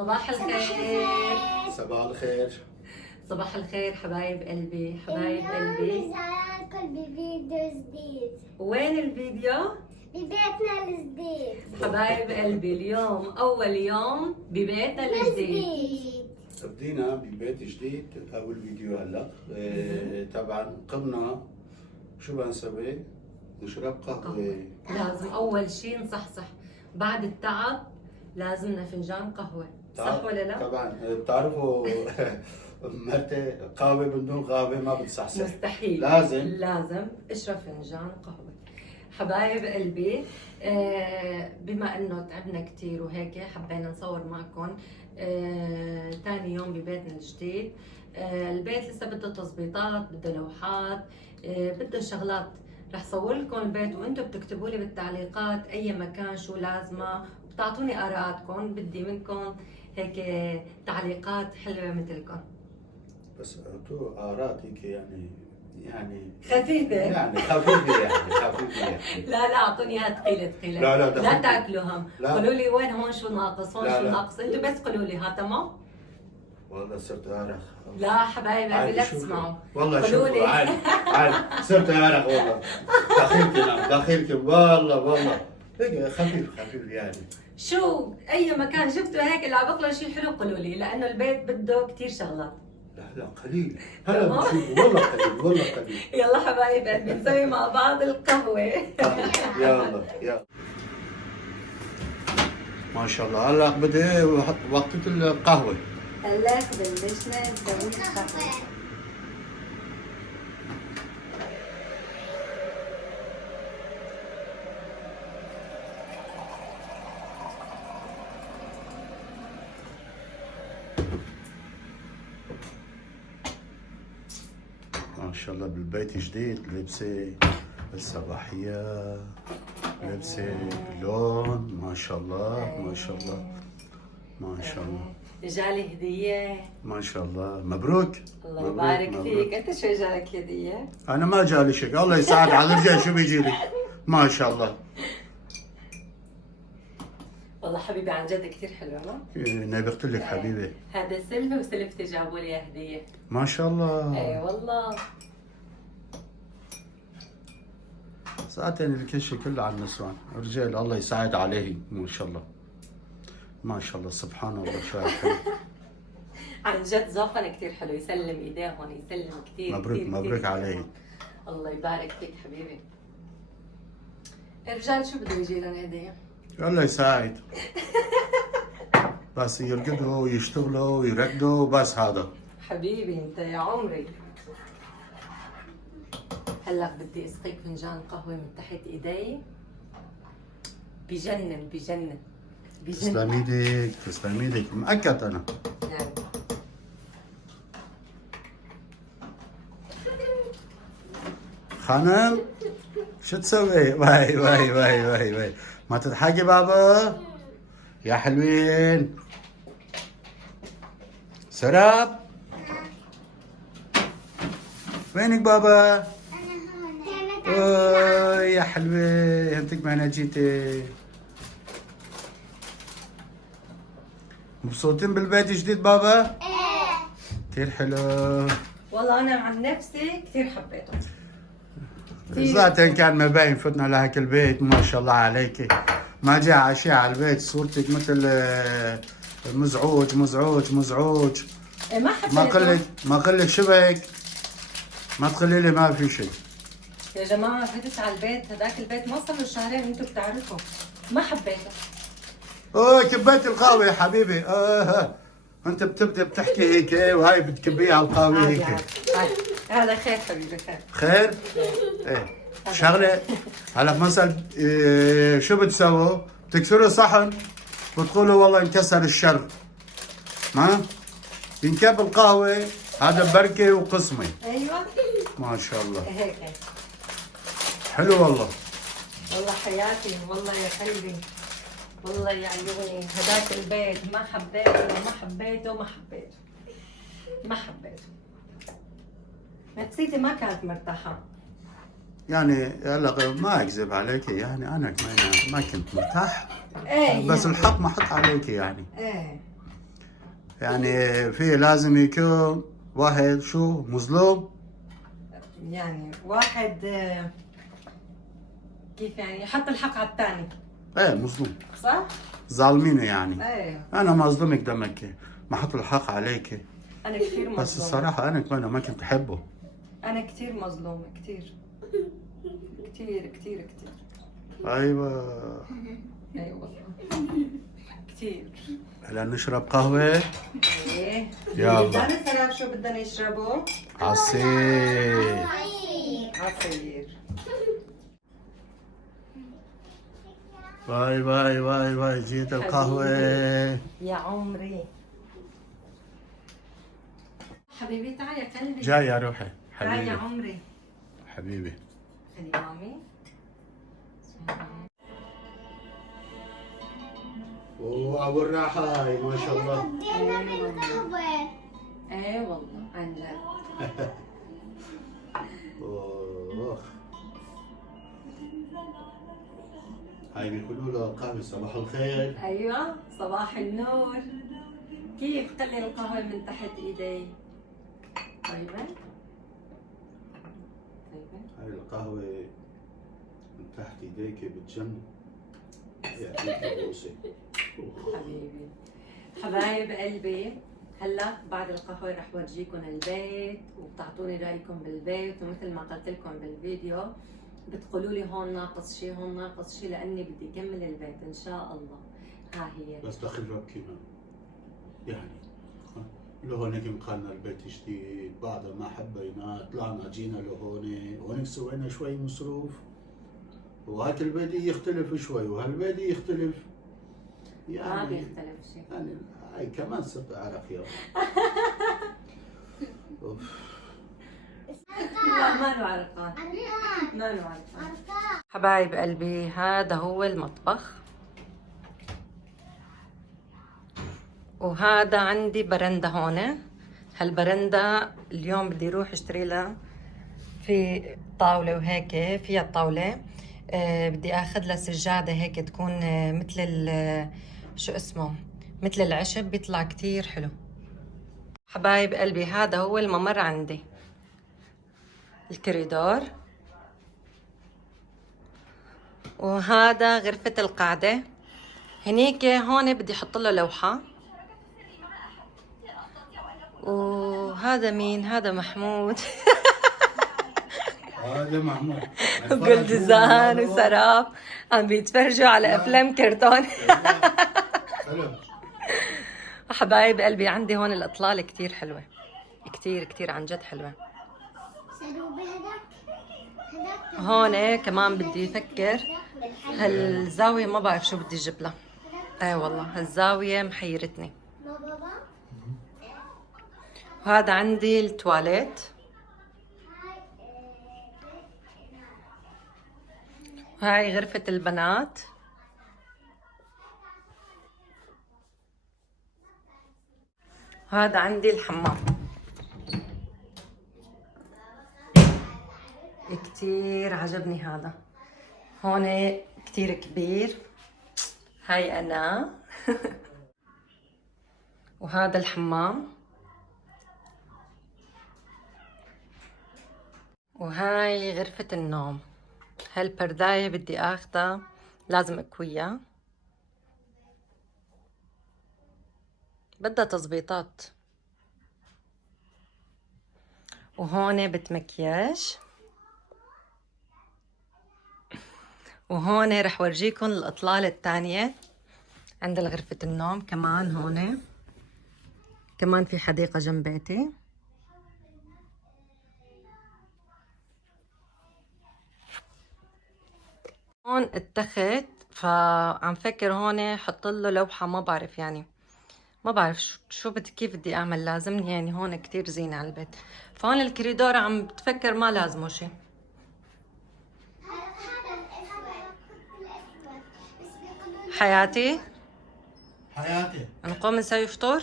صباح الخير. صباح الخير. صباح الخير حبايب قلبي، حبايب قلبي. اليوم رجعلكم بفيديو جديد وين الفيديو؟ ببيتنا الجديد. حبايب قلبي اليوم أول يوم ببيتنا الجديد. بدينا ببيت جديد. أول فيديو هلا. طبعا قمنا شو بنسوي؟ نشرب قهوة. لازم أول شيء نصحصح بعد التعب، لازمنا فنجان قهوة، صح ولا لا؟ طبعا بتعرفوا مرتي قهوة بدون قهوة ما بتصحصح. مستحيل. لازم اشرب فنجان قهوة. حبايب قلبي، بما انه تعبنا كثير وهيك حبينا نصور معكم ثاني يوم ببيتنا الجديد. البيت لسه بده تظبيطات، بده لوحات، بده شغلات. رح صور لكم البيت وانتم بتكتبوا لي بالتعليقات اي مكان شو لازمه، بتعطوني ارائكم. بدي منكم هيك تعليقات حلوه مثلكم. بس تو آرات هيك يعني خفيفه. خفيفة يعني. لا اعطوني اياها ثقيله ثقيله. لا لا تاكلوا هم. لا. قولوا لي وين هون شو ناقص، هون لا شو لا. ناقص، انتم بس قولوا لي. ها تمام. والله صرت أرخ. لا حبايبي قلبي لا تسمعوا. والله قولوا شوفوا لي. عادي صرت أرخ والله. دخيلكم والله هيك خفيف يعني. شو اي مكان شفتوا هيك اللي عم بقلوا شيء حلو قولوا لي، لانه البيت بده كثير شغلات. لا قليل. هلا بتشوفوا والله قليل. يلا حبايب قلبي نسوي مع بعض القهوه. يلا ما شاء الله. هلا بدي وقت القهوة. هلا بلشنا نسوي القهوه. ما شاء الله بالبيت جديد. لبسة الصباحية، لبسة لون ما شاء الله. ما شاء الله. جالي هديه. ما شاء الله. مبروك. الله يبارك فيك. انت شو جالك هديه؟ انا ما جالي شيء. الله يساعد على الرجال شو بيجي لي. ما شاء الله. والله حبيبي عن جد كثير حلوه. ما نبغت لك حبيبي. هذا سلفي وسلفتي جابوا لي هديه. ما شاء الله. اي والله. ساعتين الكشي كله على النسوان. الرجال الله يساعد عليهم. ما شاء الله سبحان الله. شو حلو. عن جد ذوقنا كثير حلو. يسلم ايديهم، يسلم كثير. مبروك عليه. الله يبارك فيك حبيبي. الرجال شو بده يجي لنا هديه؟ الله يساعد. بس يرقدوا ويشتغلوا ويرقدوا بس هذا. حبيبي انت يا عمري. هلا بدي اسقيك فنجان قهوه من تحت ايدي. بجنن. تسلم ايدك مأكد انا. نعم. خانم شو تسوي؟ واي ما تضحكي بابا يا حلوين. سراب وينك بابا؟ أنا هون. يا حلوة هنتك معنا جيتي. مبسوطين بالبيت الجديد بابا؟ إيه. كثير حلو. والله انا عن نفسي كثير حبيته. ذاتين كان مبين فتنا لهيك البيت. ما شاء الله عليك. ما جاء عشاء على البيت صورتك مثل مزعوج. إيه ما حبيته. ما قلك شبك. ما تقولي لي ما في شيء. يا جماعه فتت على البيت، هذاك البيت ما صار له شهرين انتم بتعرفوا. ما حبيته. كبيت القهوة يا حبيبي. انت بتبدا بتحكي هيك وهاي بتكبيها على القهوة هيك. هذا خير حبيبي خير؟ ايه شغلة. هلا مثلا شو بتسووا؟ بتكسروا صحن بتقولوا والله انكسر الشر. ما ينكب القهوة هذا بركة وقسمة. ايوه ما شاء الله. هيك حلو والله. والله حياتي. والله يا قلبي. والله يا عيوني هذاك البيت ما حبيته. نفسيتي ما كانت مرتاحة. يعني هلا ما اكذب عليك يعني انا كمان ما كنت مرتاح. ايه بس يعني. الحق ما حط عليك يعني. ايه يعني في لازم يكون واحد شو مظلوم. يعني واحد كيف يعني يحط الحق على الثاني. ايه مظلوم، صح؟ ظالمينه يعني. ايوه انا ما اظلمك دمك، ما احط الحق عليك، انا كثير مظلومة. بس الصراحة انا كمان ما كنت احبه. انا كثير مظلومة، كثير كثير كثير كثير. ايوه. اي والله كثير. هلا نشرب قهوة. ايه يلا. بدنا نسأل شو بدنا يشربوا؟ عصير. عصير. باي باي باي باي، جيت القهوة. يا عمري حبيبي تعال يا قلبي. جاي يا روحي تعال يا حبيبي. عمري. حبيبي. خلي مامي. اوه ابو الراحة ما شاء الله. قضينا بالقهوة. ايه والله هلا. اوه هاي بيقولوا له قهوة صباح الخير. ايوه صباح النور. كيف خلي القهوة من تحت ايدي. طيبة طيبة. هاي القهوة من تحت ايديك بتجنن. يعطيك بوسة. حبيبي حبايب قلبي، هلا بعد القهوة رح ورجيكم البيت وبتعطوني رأيكم بالبيت، ومثل ما قلت لكم بالفيديو بتقولوا لي هون ناقص شيء هون ناقص شيء، لأني بدي أكمل البيت إن شاء الله. ها هي بس تخرب كمان يعني لهونيك مقالنا البيت جديد، بعد ما حبينا طلعنا جينا لهون، هونيك سوينا شوي مصروف، وهاك البيت يختلف شوي وهالبيت يختلف ما يعني. بيختلف شيء. يعني هاي كمان صرت اعرف يا اوف. لا ما له عرقان، ما له عرقان. حبايب قلبي هذا هو المطبخ، وهذا عندي برندة هون. هالبرندة اليوم بدي اروح اشتري لها في طاولة وهيك فيها الطاولة. بدي اخذ لها سجادة هيك تكون مثل شو اسمه، مثل العشب، بيطلع كتير حلو. حبايب قلبي هذا هو الممر عندي، الكوريدور، وهذا غرفة القعدة. هنيك هون بدي احط له لوحة. وهذا مين؟ هذا محمود. هذا محمود وجلدزان وسراب عم بيتفرجوا على افلام كرتون. حلو. حبايب قلبي عندي هون الاطلال كتير حلوة، كتير كتير عن جد حلوة. هون كمان بدي افكر هالزاوية، ما بعرف شو بدي اجيب لها. اي والله هالزاوية محيرتني. وهذا عندي التواليت، هاي غرفة البنات، وهذا عندي الحمام. كتير عجبني هذا، هون كتير كبير. هاي أنا. وهذا الحمام، وهاي غرفة النوم. هالبرداية بدي اخذها، لازم اكويها، بدها تظبيطات. وهون بيت مكياج، وهون رح ورجيكم الاطلال الثانية عند غرفة النوم. كمان هون كمان في حديقة جنب بيتي. هون التخت، فعم فكر هون حط له لوحة، ما بعرف يعني، ما بعرف شو بدي، كيف بدي اعمل. لازمني يعني هون كتير زينة على البيت. فهون الكريدور عم بتفكر ما لازمه شي. حياتي حياتي نقوم نسوي فطور.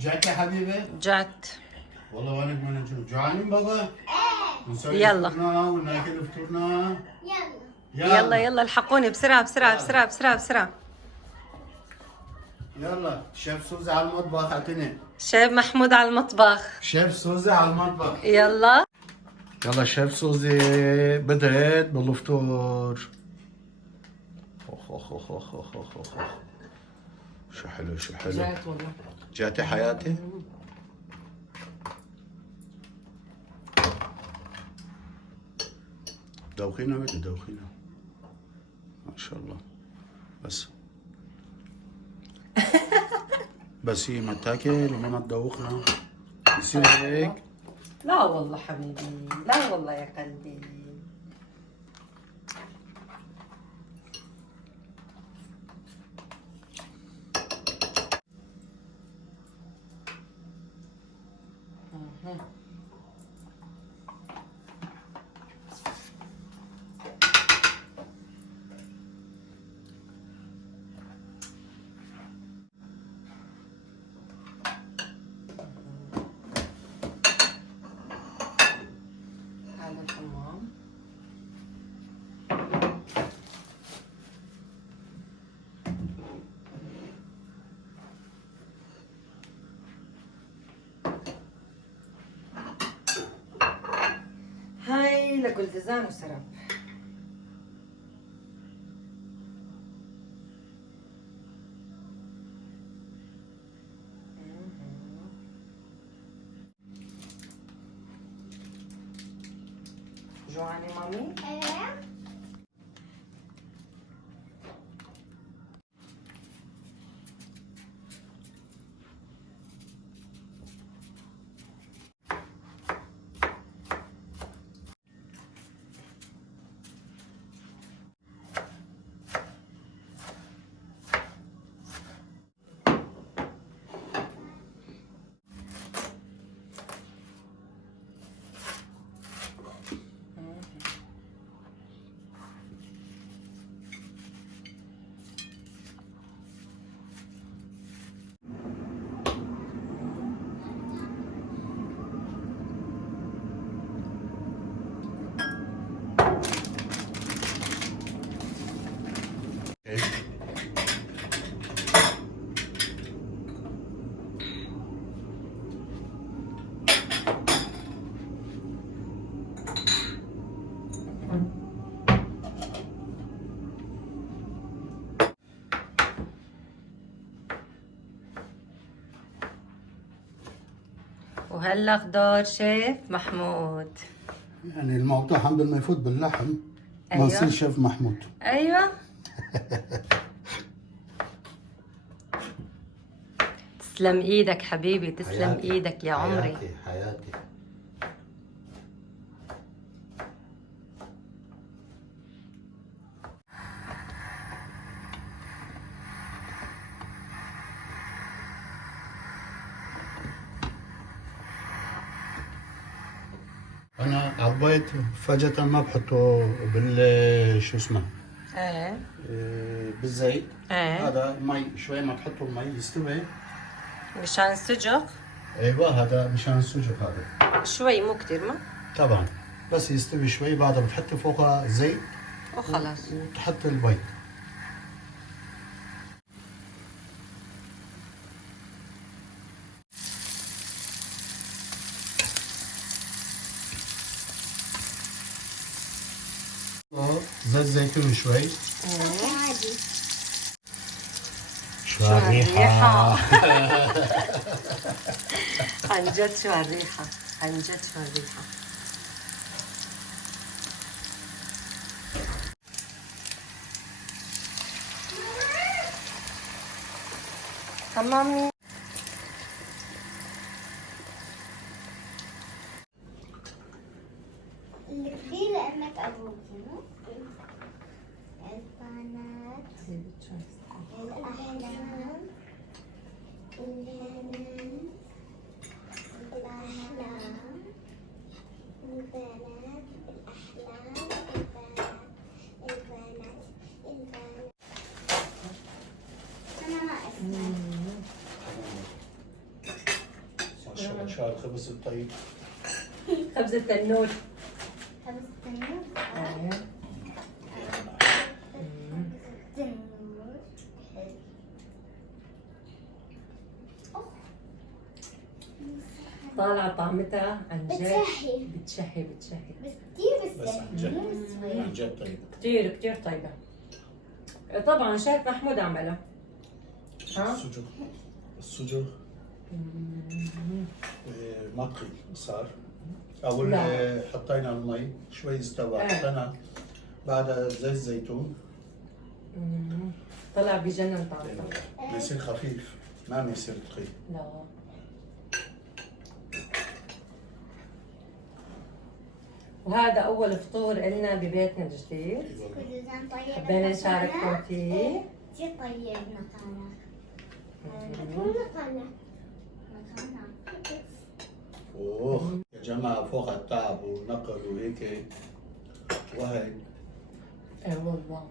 جات يا حبيبي؟ جات والله وانا كمان جوعانين بابا. نسوي يلا. فطورنا وناكل فطورنا. يلا يلا يلا الحقوني بسرعة بسرعة بسرعة بسرعة بسرعة. يلا شيف سوزي على المطبخ، اعتني. شيف محمود على المطبخ. شيف سوزي على المطبخ. يلا يلا شيف سوزي بدأت بالفطور. اخ اخ اخ اخ اخ اخ اخ. شو حلو شو حلو. جات والله. جاتي حياتي. دوخينا بدي دوخينا. ما شاء الله. بس هي ما تاكل وما تدوخنا يصير هيك. لا والله حبيبي، لا والله يا قلبي. هذا تمام. هاي لجلدزان وسرب. جوعانة مامي؟ ايه. وهلا خضار شيف محمود. يعني الموضوع الحمد لله يفوت باللحم. ما أيوة. نصير شيف محمود. ايوه. تسلم ايدك حبيبي، تسلم حياتي. ايدك يا عمري. حياتي حياتي. انا عبيت فجأة ما بحطه شو اسمه ايه بالزيت. ايه هذا مي شوي ما تحطوا المي يستوي. مشان سجق ايوه هذا مشان السجق هذا. شوي مو كتير ما. طبعا بس يستوي شوي بعدها بتحطي فوقها زيت وخلاص. وتحط البيض. زيت زيتون شوي. عادي. شو هالريحة. عن جد شو هالريحة، عن جد شو هالريحة. تمام. الكبير لأنك أبوك البنات الأحلام البنات الأحلام البنات الأحلام البنات أنا ما أسمع. شو الخبز الطيب. خبز التنور. خبز التنور. التنور طالعة طعمتها عن جد بتشهي بتشهي بس كتير بس عن جد بتشهي عن جد طيب. كتير كتير طيبة. طبعا شيف محمود عملها. ها؟ السجق نقي صار. أول لا. حطينا المي شوي استوى، إيه. حطينا بعدها زيت زيتون طلع بجنن طعمته. بيصير خفيف ما بيصير ثقيل. لا. وهذا أول فطور إلنا ببيتنا الجديد. كل زين طيب حبينا نشارككم فيه. كتير طيب مكانك مكان مكانك اوه يا جماعة فوق التعب ونقل وهيك وهي اي والله.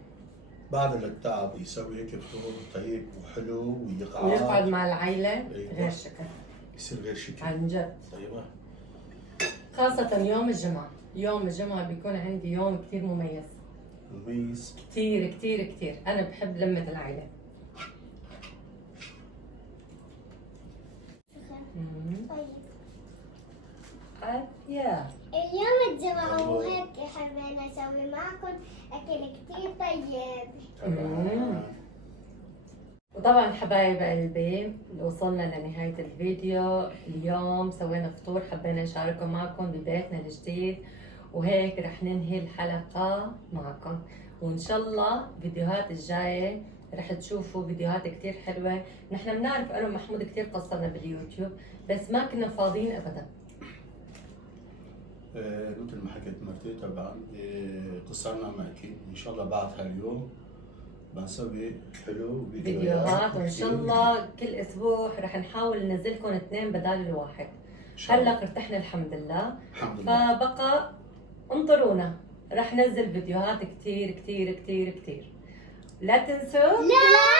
بعد التعب يسوي هيك فطور طيب وحلو ويقعد ويقعد مع العيلة أيوة. غير شكل. يصير غير شكل. عن جد. طيبة. خاصة يوم الجمعة. يوم الجمعة بيكون عندي يوم كتير مميز. مميز. كتير كتير كتير. أنا بحب لمة العيلة. طيب يا اليوم الجمعة وهيك حبينا نسوي معكم أكل كتير طيب. تمام. وطبعا حبايب قلبي وصلنا لنهاية الفيديو. اليوم سوينا فطور حبينا نشاركه معكم ببيتنا الجديد، وهيك رح ننهي الحلقة معكم. وإن شاء الله فيديوهات الجاية رح تشوفوا فيديوهات كتير حلوة. نحن بنعرف أنا ومحمود كتير قصرنا باليوتيوب بس ما كنا فاضيين أبدا. مثل ما حكيت مرتي طبعا قصرنا ما اكيد ان شاء الله بعد هاليوم بنسوي حلو فيديوهات وإن شاء الله كل أسبوع رح نحاول ننزلكم 2 بدال الواحد. هلا ارتحنا الحمد لله. الحمد لله. فبقى انطرونا، رح ننزل فيديوهات كتير كتير كتير كتير. لا تنسوا لا